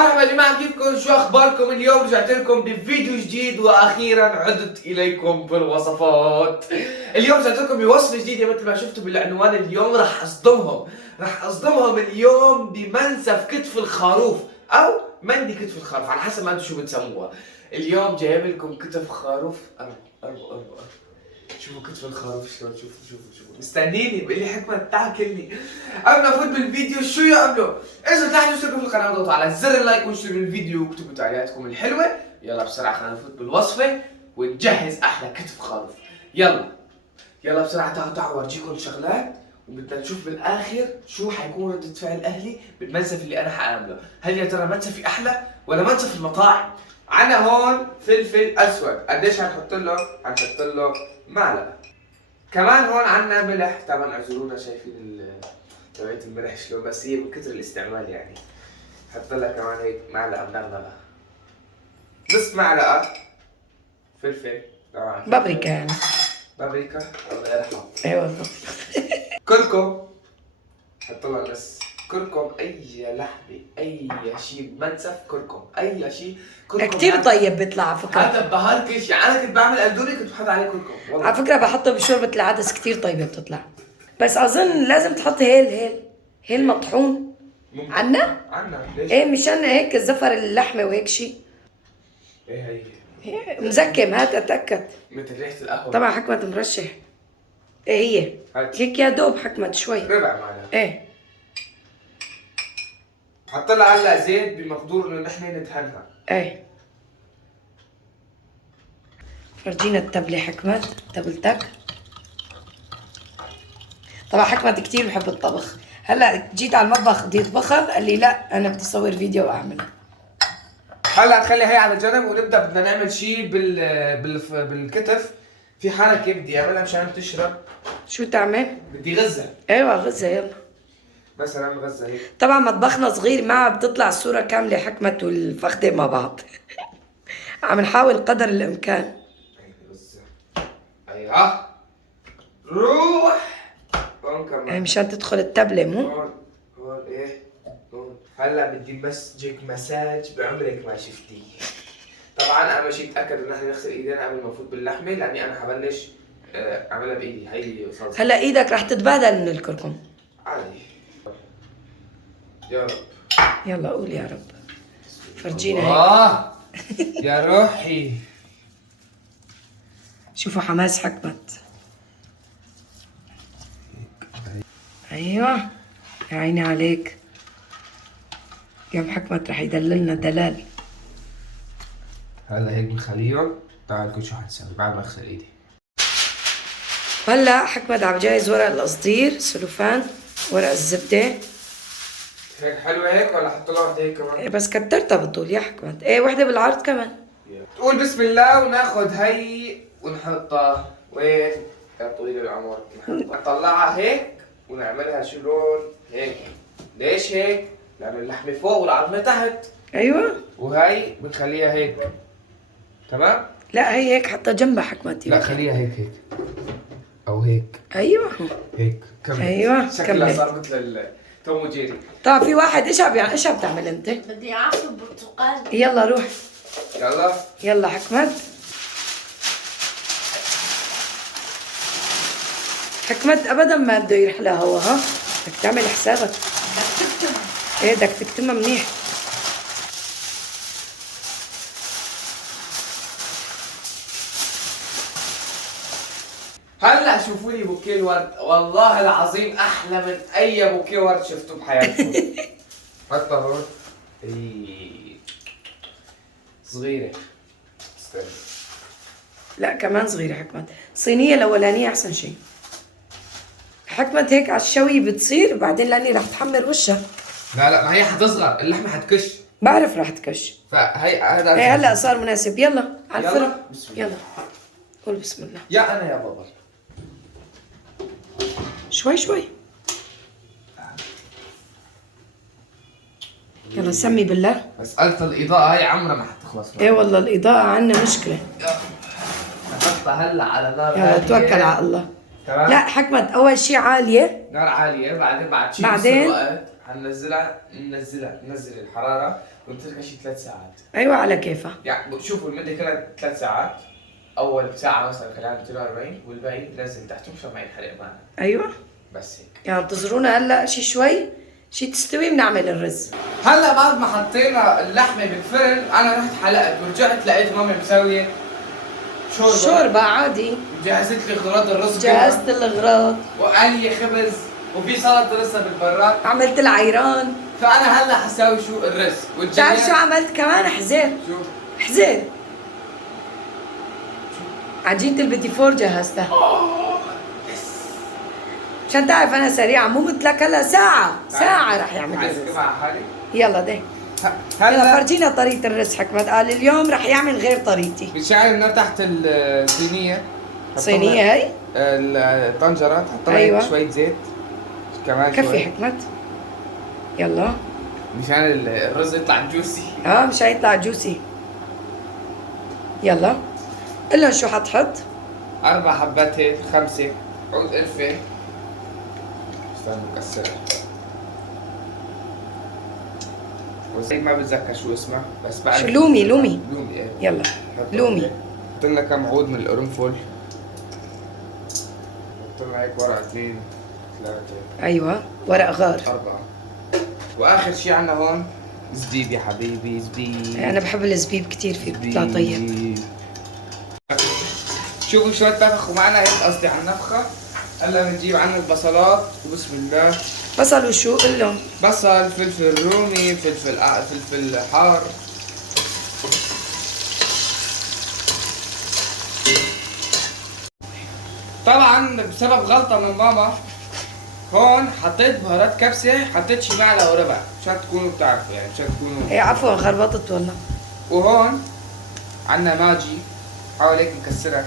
مرحبا يا جماعة، كيفكم؟ شو اخباركم؟ اليوم رجعت لكم بفيديو جديد واخيرا عدت اليكم بالوصفات. اليوم رجعت لكم بوصفة جديدة مثل ما شفتوا بالعنوان. اليوم راح اصدمهم اليوم بمنسف كتف الخروف او مندي كتف الخروف على حسب ما انتم شو بتسموها. اليوم جايب لكم كتف خروف. أربو. شوفوا كتف الخروف شلون. شوفوا مستنيني بقول لي حكمة تعال كلني. قبل ما افوت بالفيديو شو يعملوا؟ اذا تحت اشتركوا في القناة وضغطوا على زر اللايك واشتركوا الفيديو واكتبوا تعليقاتكم الحلوة. يلا بسرعة خلينا نفوت بالوصفة ونجهز احلى كتف خروف. يلا بسرعة تعالوا اورجيكم شغلات وبدنا نشوف بالاخر شو حيكون ردة فعل اهلي بالمنسف اللي انا حاعمله. هل يا ترى منسفي احلى ولا منسف المطاعم؟ عنا هون فلفل اسود، قديش هنحط له؟ هنحط له معلقة. كمان هون عنا ملح، طبعا اعذرونا شايفين تبعية الملح شلون، بس هي من كثر الاستعمال يعني. حط لها كمان هيك معلقة منغنغة، نص معلقة فلفل طبعا بابريكا يعني. بابريكا الله يرحمه. اي والله. كركم، حط لها نص كركم. اي لحمة اي شيء بمنسف كركم، اي شيء كركم كتير طيب بيطلع على فكرة. هذا بهار كل شيء. انا كنت بعمل قندوري كنت بحط عليه كركم والله. على فكرة بحطه بشوربة العدس كتير طيبة بتطلع. بس أظن لازم تحط هيل مطحون. عنا ليش؟ ايه مشان هيك زفر اللحمة وهيك شيء. ايه هي مزكم، هات اتأكد. مثل ريحة القهوة. طبعا حكمة مرشح. ايه هي هات. هيك يا دوب حكمة شوي. ربع معلقة. ايه حط لها هلا زيت بمقدور انه نحن ندهنها. ايه فرجينا التبلة حكمة، تبلتك. طبعا حكمة كتير بحب الطبخ. هلا جيت على المطبخ بدي اطبخها، قال لي لا انا بدي اصور فيديو واعملها. هلا نخلي هي على جنب ونبدا. بدنا نعمل شيء بالكتف. في حركه بدي اعملها مشان تشرب. شو تعمل؟ بدي غزه. ايوه غزة يلا. مثلا غزه هيك. طبعا مطبخنا صغير ما بتطلع الصورة كاملة حكمة والفخدة مع بعض. عم نحاول قدر الامكان. هيك غزه. ايوه روح. هون كمان. مشان تدخل التبلة مو؟ هون ايه هون. هلا بدي مسجك مساج بعمرك ما شفتيه. طبعا اهم شيء اتاكد ان احنا نغسل ايدينا قبل ما نفوت باللحمه، لاني انا حبلش اعملها بايدي. هي صلصه. هلا ايدك رح تتبهدل من الكركم. عادي. يا رب. يلا قول يا رب. فرجينا هيك. يا روحي. شوفوا حماس حكمت. ايوه يا عيني عليك. يوم حكمت رح يدللنا دلال. هلا هيك بنخليهم. تعال كل شو حتسوي بعد ما اغسل ايدي. هلا حكمت عم جاهز ورق القصدير، سلوفان، ورق الزبده. هيك حلوه هيك ولا حط لها وحده هيك كمان؟ بس كترتها بالطول يا حكمت. ايه وحده بالعرض كمان. تقول بسم الله وناخذ هي ونحطها وين يا طويل العمر. نطلعها هيك ونعملها شلون هيك. ليش هيك؟ لأن اللحمة فوق والعظمة تحت. ايوه. وهي بنخليها هيك. تمام؟ لا هي هيك حتى جنبها حكمت. لا خليها هيك. أو هيك. ايوه هيك كمل. ايوه شكلها كمل. صار مثل توم وجيري. طيب في واحد ايش بتعمل انت؟ بدي اعصر برتقال. يلا روح. يلا حكمت. حكمت ابدا ما بده يروح لها هوا. ها بدك تعمل حسابك. بدك تكتب. ايه بدك تكتمها منيح. هلا شوفوا لي بوكيه الورد، والله العظيم احلى من اي بوكيه ورد شفته بحياتكم. حطها هون. صغيرة. استنى. لا كمان صغيرة حكمت. صينية الأولانية أحسن شيء. حكمت هيك على الشوي بتصير بعدين لاني رح تحمر وشها. لا ما هي حتصغر، اللحمة حتكش. بعرف رح تكش. فهي هذا ايه هلا صار مناسب. يلا على يلا. الفرن. بسم الله. يلا قول بسم الله. يا أنا يا بابا. شوي. يلا سمي بالله. مسألة الإضاءة هي عمرها ما حتخلص. ايه والله الإضاءة عنا مشكلة. نحطها هلا على نار يلا هادية. توكل على الله. تمام. لا حكمت أول شي عالية. نار عالية بعدين بعد شي بعدين وقت حننزلها ننزل الحراره ونتركها شي 3 ساعات. ايوه على كيفها. يعني شوفوا المده كانت 3 ساعات، اول ساعه مثلا خليها 240 والباقي بنزل تحته مشان ما ينحرق معنا. ايوه بس هيك. يعني انتظرونا هلا شوي تستوي بنعمل الرز. هلا بعد ما حطينا اللحمه بالفرن انا رحت حلقت ورجعت لقيت مامي مسويه شوربه عادي. جهزت لي اغراض الرز جهزت الاغراض وقالي خبز وفي سلطه لسه بالبراد. عملت العيران. فانا هلا حساوي شو الرز بتعرف شو عملت كمان؟ حزير. شو؟ حزير عجينة البيتي فور جهزتها عشان تعرف انا سريعة، مو مثلك هلا ساعة رح يعمل عايز الرز. على حالي. يلا ده هلا فرجينا طريقة الرز. حكمت قال اليوم رح يعمل غير طريقتي. بتشعر انها تحت الصينيه صينية هي؟ الطنجره تحط لها أيوة. شويه زيت كمان كفي شوي حكمت. يلا مشان الرز يطلع جوسي. مش هيطلع جوسي. يلا قل لهم شو حتحط. 4 حبات هيك 5 عود قرفه. استنى مكسرة وزي ما بتذكر شو اسمها بس بعرف شو لومي لومي ايه. يلا لومي. حط لنا كم عود من القرنفل. حط لنا هيك ورقة 2 3 ايوه ورق غار. 4 واخر شي عنا هون زبيب يا حبيبي زبيب. انا بحب الزبيب كتير فيه بيطلع طيب. شوفوا شو اتفقوا معنا هيك قصدي على النفخة. هلا بنجيب عنا البصلات وبسم الله. بصل وشو قل لهم. بصل فلفل رومي فلفل حار. طبعا بسبب غلطة من ماما هون حطيت بهارات كبسة، حطيت شي معلقة وربع مشان تكونوا بتعرفوا يعني مشان تكونوا. ايه عفوا خربطت والله. وهون عنا ماجي حاول هيك نكسرها.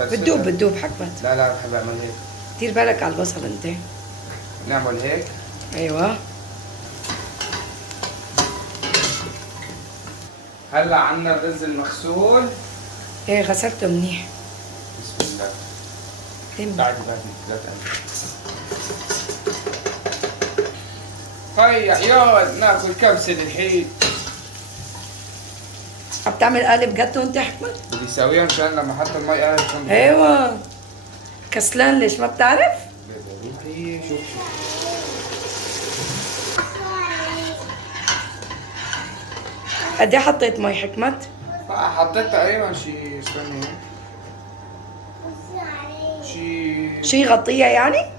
بتدوب حكمت. لا بحب اعمل هيك. دير بالك على البصل انت. نعمل هيك. ايوه هلا عنا الرز المغسول. ايه غسلته منيح. بسم الله. تم بعد لا تعمل. هيا عيال ناكل كبسة الحين. عم تعمل قالب جاتو انت حكمت؟ بدي اسويها مشان لما احط المي قاعد تكون. ايوه كسلان ليش ما بتعرف؟ روحي شوف قد ايه حطيت مي حكمت؟ حطيت تقريبا شي استني شي غطيها يعني؟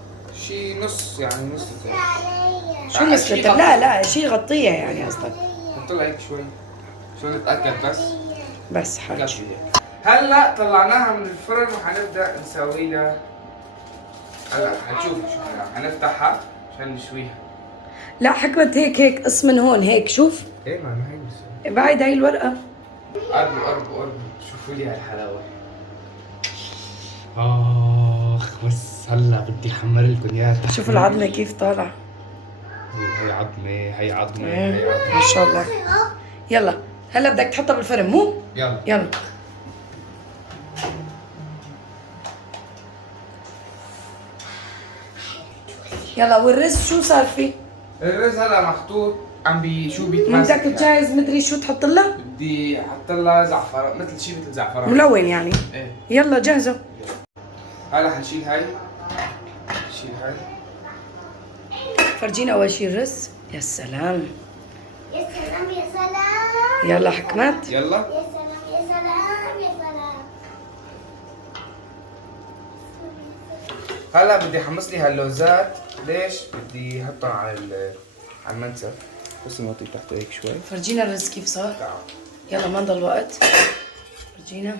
شي نص يعني نص لتر. شو نص لتر؟ لا شي غطيها يعني قصدك. حط لها هيك شوي عشان نتاكد بس حاج. كفي هيك. هلا طلعناها من الفرن وحنبدا نسوي لها. هلا حنشوف شو حنفتحها عشان نشويها. لا حكمت هيك قص من هون هيك شوف. ايه ما هي بس. بعد هاي الورقة. قربوا شوفوا لي هالحلاوة. بس هلا بدي احمر لكم اياها. شوفوا العظمة كيف طالعة. هي عظمة هي عظمة ما شاء الله. يلا هلا بدك تحطها بالفرن مو؟ يلا يلا. والرز شو صار فيه؟ الرز هلا محطوط عم شو بيتماسك. بدك تجهز مدري شو تحط لها؟ بدي احط لها زعفران مثل زعفران ملون يعني. ايه يلا جهزوا. هلا حنشيل هاي. فرجينا اول شي الرز. يا سلام يا سلام. يلا حكمت. يلا يا سلام. هلا بدي احمص لي هاللوزات. ليش؟ بدي احطهم على المنسف. بس نوطي تحته هيك شوي. فرجينا الرز كيف صار. يلا ما نضل وقت. فرجينا.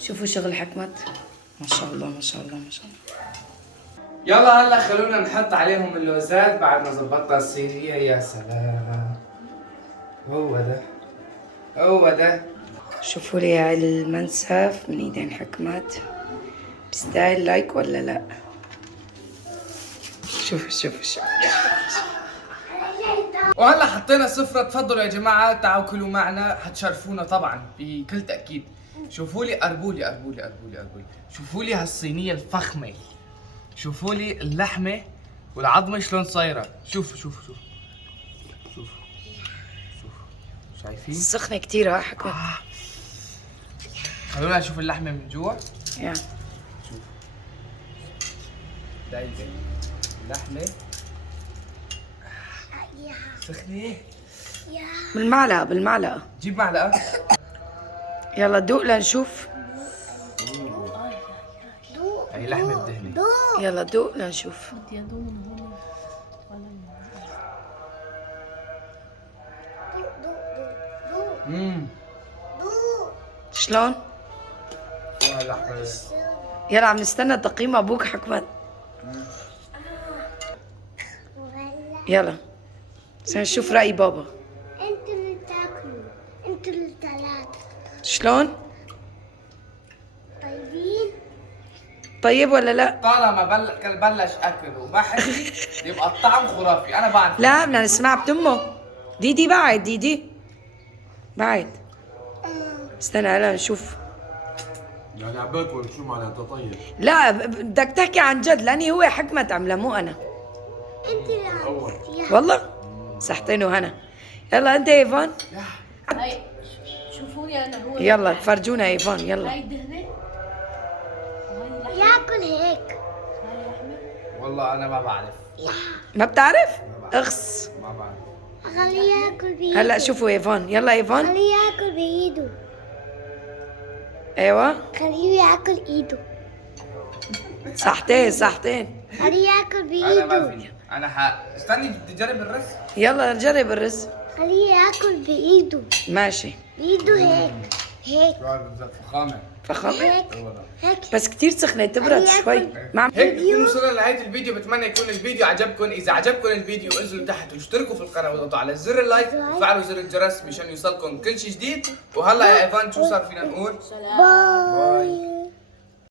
شوفوا شغل حكمت. ما شاء الله. يلا هلا خلونا نحط عليهم اللوزات بعد ما زبطنا الصينية. يا سلام. هو ده. شوفوا لي هاي المنسف من ايدين حكمت. بستاهل لايك ولا لا؟ شوفوا. وهلا حطينا سفرة. تفضلوا يا جماعة تعالوا كلوا معنا حتشرفونا طبعا بكل تأكيد. شوفوا لي قربولي. شوفوا لي هالصينية الفخمة. شوفوا لي اللحمة والعظمه شلون صايره. شوف شوف شوف شوف شوف، شايفين؟ سخنة كتير ها حكمت. خلونا نشوف اللحمه من جوا. يا شوف دايبه اللحمه سخنه. بالمعلقة بالمعلقة. جيب معلقه. يلا دوق لنشوف. هي لحمه بدهنه. يلا دوق لنشوف. شلون؟ لحمه. يلا عم نستنى تقييم ابوك حكمت. يلا عشان نشوف رأي بابا. انتوا اللي تاكلوا، انتوا الثلاثة شلون؟ طيبين. طيب ولا لا؟ طالما بلش اكل وما حكي يبقى الطعم خرافي. انا بعرف. لا بدنا نسمع بتمه. ديدي بعد ديدي بعد. استنى هلا نشوف. يعني عم باكل شو معناتها طيب؟ لا بدك تحكي عن جد لاني هو حكمت عمله مو انا. انت اللي عملتيها. والله صحتين وهنا. يلا انت يا ايفان. هاي شوفوني انا هو يلا فرجونا يا ايفان يلا. هاي دهنه وهاي لحمه. ياكل هيك. هاي لحمه. والله انا ما بعرف. ما بتعرف؟ اخس. ما بعرف. خليه ياكل بايده. هلا شوفوا ايفان يلا ايفان. خليه ياكل بايده. ايوه خليه ياكل ايده. صحتين صحتين. خليه ياكل انا ما بايده. فيني. انا استني بدي اجرب الرز. يلا نجرب الرز. خليه ياكل بايده. ماشي. بايده هيك. هيك. فخامه. فخم. هيك. هيك. بس كتير سخنة تبرد شوي. ما هيك بنكون وصلنا لنهايه الفيديو. بتمنى يكون الفيديو عجبكم. اذا عجبكم الفيديو انزلوا تحت واشتركوا في القناه واضغطوا على زر اللايك وفعلوا زر الجرس مشان يوصلكم كل شيء جديد. وهلا يا ايفان شو صار فينا نقول؟ باي.